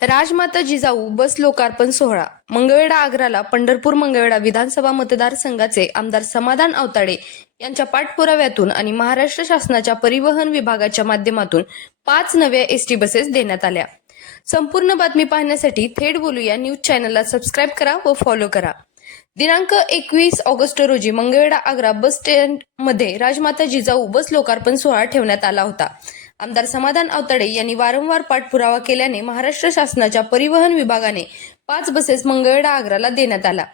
राजमाता जिजाऊ बस लोकार्पण सोहळा मंगळवेढा आग्राला पंढरपूर मंगळवेढा विधानसभा मतदारसंघाचे आमदार समाधान आवताडे यांच्या पाठपुराव्यातून आणि महाराष्ट्र शासनाच्या परिवहन विभागाच्या माध्यमातून 5 नव्या एसटी बसेस देण्यात आल्या। संपूर्ण बातमी पाहण्यासाठी थेट बोलूया न्यूज चॅनलला सबस्क्राइब करा व फॉलो करा। दिनांक 21 ऑगस्ट रोजी मंगळवेढा आग्रा बस स्टँड मध्ये राजमाता जिजाऊ बस लोकार्पण सोहळा ठेवण्यात आला होता। आमदार समाधान आवताडे यांनी वारंवार पाठपुरावा केल्याने महाराष्ट्र शासनाच्या परिवहन विभागाने 5 बसेस मंगळवेढा आग्राला देण्यात आला।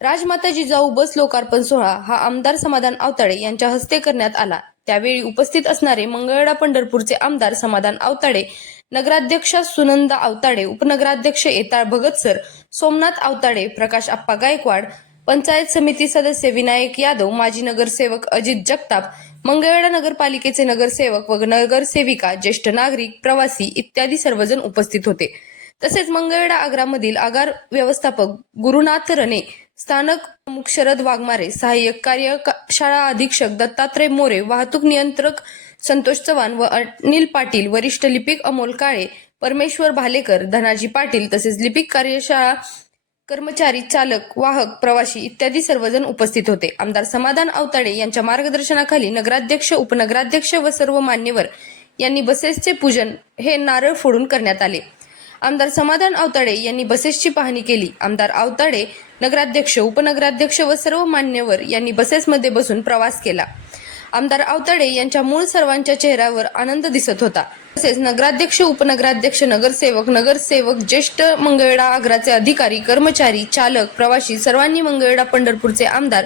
राजमाता जिजाऊ बस लोकार्पण सोहळा हा आमदार समाधान आवताडे यांच्या हस्ते करण्यात आला। त्यावेळी उपस्थित असणारे मंगळवेढा पंढरपूरचे आमदार समाधान आवताडे, नगराध्यक्षा सुनंदा आवताडे, उपनगराध्यक्ष येताळ भगत सर, सोमनाथ आवताडे, प्रकाश आप्पा गायकवाड, पंचायत समिती सदस्य विनायक यादव, माजी नगरसेवक अजित जगताप, मंगळवेढा नगरपालिकेचे नगरसेवक व नगरसेविका, ज्येष्ठ नागरिक, प्रवासी इत्यादी सर्वजण उपस्थित होते। तसेच मंगळवेढा आग्रामधील आगार व्यवस्थापक गुरुनाथ रणे, स्थानक प्रमुख शरद वाघमारे, सहाय्यक कार्यशाळा अधीक्षक दत्तात्रय मोरे, वाहतूक नियंत्रक संतोष चव्हाण व अनिल पाटील, वरिष्ठ लिपिक अमोल काळे, परमेश्वर भालेकर, धनाजी पाटील तसेच लिपिक कार्यशाळा कर्मचारी, चालक, वाहक, प्रवासी इत्यादी सर्वजण उपस्थित होते। आमदार समाधान आवताडे यांच्या मार्गदर्शनाखाली नगराध्यक्ष, उपनगराध्यक्ष व सर्व मान्यवर यांनी बसेसचे पूजन हे नारळ फोडून करण्यात आले। आमदार समाधान आवताडे यांनी बसेसची पाहणी केली। आमदार आवताडे, नगराध्यक्ष, उपनगराध्यक्ष व सर्व मान्यवर यांनी बसेसमध्ये बसून प्रवास केला। आमदार आवताडे यांच्या मूळ सर्वांच्या चेहऱ्यावर आनंद दिसत होता। तसेच नगराध्यक्ष, उपनगराध्यक्ष, नगरसेवक, ज्येष्ठ मंगळवेढा आग्राचे अधिकारी, कर्मचारी, चालक, प्रवासी सर्वांनी मंगळवेढा पंढरपूरचे आमदार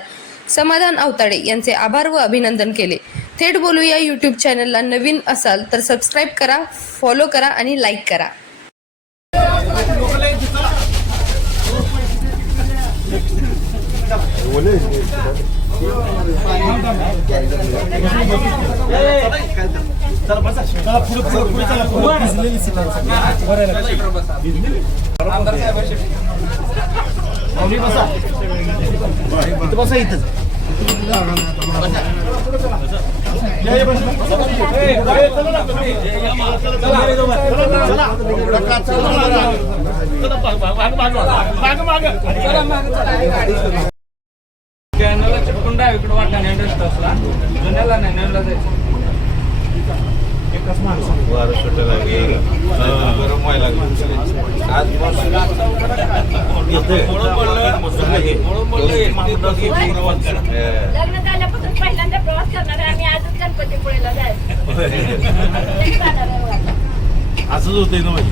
समाधान आवताडे यांचे आभार व अभिनंदन केले। थेट बोलूया यूट्यूब चॅनलला नवीन असाल तर सबस्क्राइब करा, फॉलो करा आणि लाईक करा। कॅनलला चिपकून डावीकडे वाटला नेंडस्ट असला जुन्याला नाही नेंडला जायचं एकच माणूस वार सुटायला गरम व्हायला लागलं आज लग्न झाल्यापासून पहिल्यांदा प्रवास करणार आहे आम्ही। आजच गणपतीपुळेला जायचं असंच होतंय ना माझी